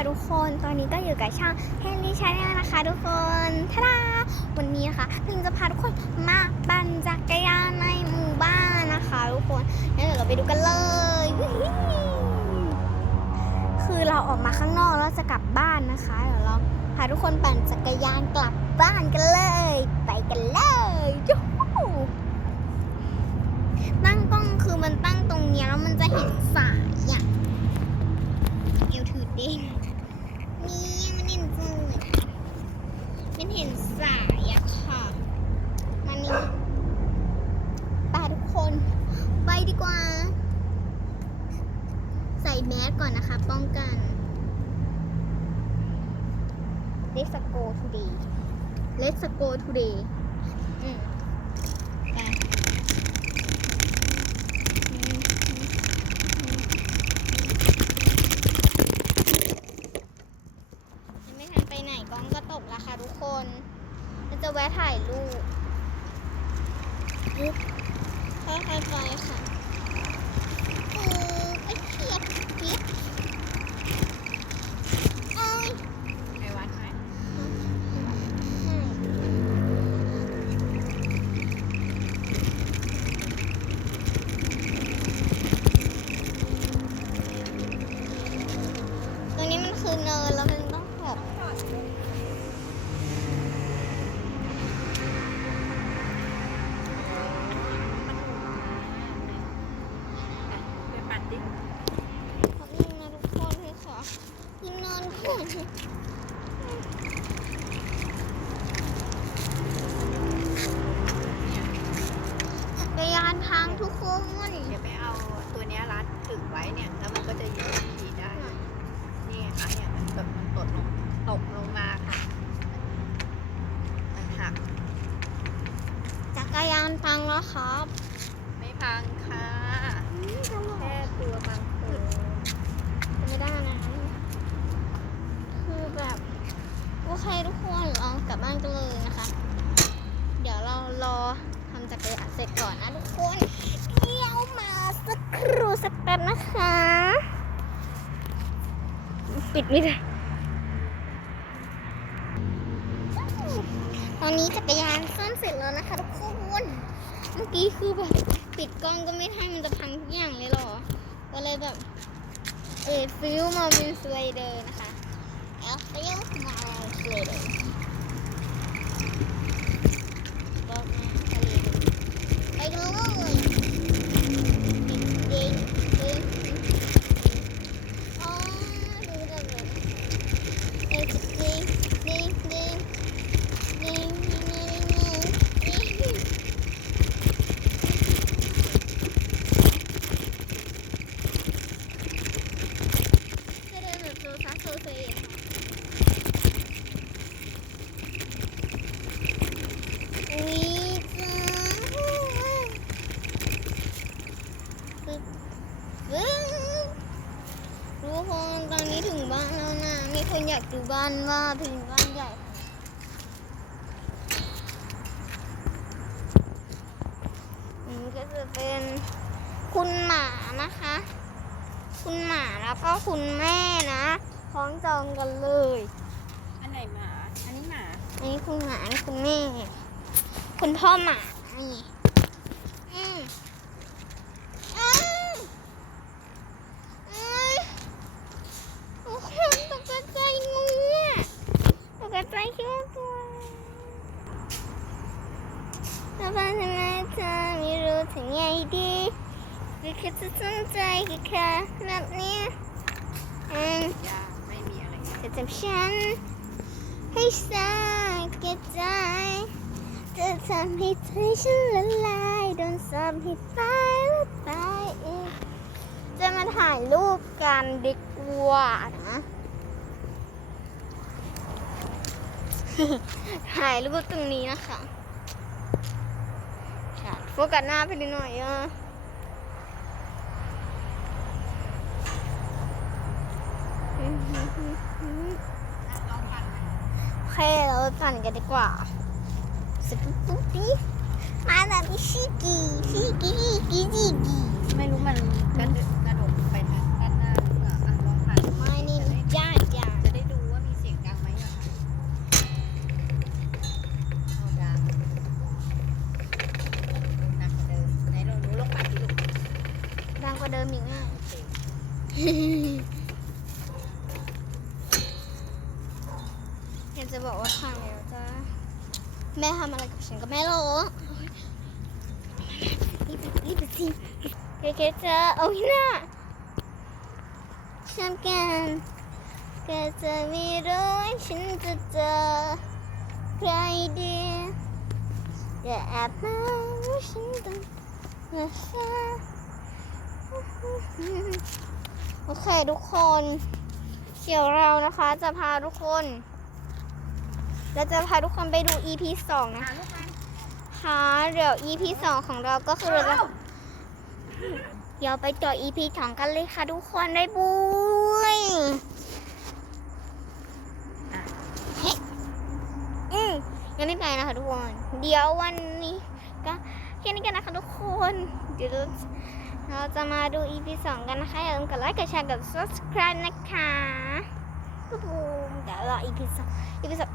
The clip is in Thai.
ค่ะทุกคน ตอนนี้ก็อยู่กับช่องเฮนรี่ชาแนลนะคะ ทุกคนท่าดาวันนี้นะคะพิมจะพาทุกคนมาปั่นจักรยานในหมู่บ้านนะคะทุกคนงั้นเดี๋ยวเราไปดูกันเลย คือเราออกมาข้างนอกแล้วจะกลับบ้านนะคะ เดี๋ยวเราพาทุกคนปั่นจักรยานกลับบ้านกันเลย ไปกันเลยยูตั้งกล้องคือมันตั้งตรงนี้แล้วมันจะเห็นสายอะเอวถือเด้ง มันเห็นสวยมันเห็นสายอะค่ะมานี่ไปทุกคน ไปดีกว่า ใส่แมสก่อนนะคะ ป้องกัน Let's go today Let's go today อืมไปอืมอืมอืม ยังไม่ทันไปไหนกล้องก็ตกแล้ว คนเราจะแวะถ่ายรูปอุ๊บค่อยๆไปค่ะ จักรยานพังทุกคนเดี๋ยวไปเอาตัวเนี้ยรัดถึงไว้เนี่ย แล้วมันก็จะยืดขี่ได้ นี่ไงคะเนี่ยมันตกมันตกลงตกลงมาค่ะ มันหัก จักรยานพังแล้วครับ ไม่พังค่ะ แค่ตัวบางตัว ไม่ได้นะคือแบบ โอเคทุกคนเรากลับบ้านกันเลยนะคะ เดี๋ยวเรารอ ทำจักรยานเสร็จก่อนนะทุกคนเดี๋ยวมาสักครู่สักแป๊บนะคะ ปิดไม่ได้ตอนนี้จักรยานซ่อมเสร็จแล้วนะคะทุกคนเมื่อกี้คือแบบปิดกล้องก็ไม่ทันมันจะพังทุกอย่างเลยหรอ ก็เลยแบบ เออซื้อมาเป็นสไลเดอร์นะคะ ดูบ้านว่าถึงบ้านใหญ่อันนี้ก็จะเป็นคุณหมานะคะ คุณหมาแล้วก็คุณแม่นะคล้องจองกันเลย อันไหนหมา อันนี้หมา อันนี้คุณหมาอันนี้คุณแม่ คุณพ่อหมานี่อืมอืมอืมโอ้โหตกใจงูอะตกใจคิดว่าตัวแล้วบ้านทำไมเธอไม่รู้ถึง ไงดีไม่คิดจะสนใจแค่แบบนี้อืมไม่มีอะไรจะทำฉันให้สาแก่ใจจะทำให้ใจฉันละลายโดนซ้ำให้ตายและตายอีกจะมาถ่ายรูปกันดีกว่านะถ่ายรูปตรงนี้นะคะ ฟกัสหน้าไปหน่อยอะลองปั่นไหมโอเคเราไปปั่นกันดีกว่าสกุปปุ๊บปีมาแบบชิกีชิกีชิกีชิกีไม่รู้มันกระโดดกระโดดไปทางด้าน กว่าเดิมอีกแม่แม่จะบอกว่าทางแล้วจ้าแม่ทำอะไรกับฉันก็ไม่รู้รีบรีบสิเกเจอโอ้ยน่าชอบกันก็จะไม่รู้ฉันจะเจอใครดีอย่าแอบมาฉันต้องมาซะ โอเคทุกคนเดี๋ยวเรานะคะ จะพาทุกคนเราจะพาทุกคนไปดู EP สองนะคะลูกมันค่ะเดี๋ยว EP สองของเราก็คือเราจะเดี๋ยวไปต่อ EP สองกันเลยค่ะทุกคนได้บุยเฮ้ยอืมยังไม่ไปนะคะทุกคน เดี๋ยววันนี้ก็ แค่นี้กันนะคะทุกคนเดี๋ยวเราจะมาดู EP สองกันนะคะ อย่าลืมกดไลค์กดแชร์กด subscribe นะคะปุ๊บเดี๋ยวรอ EP สอง EP สอง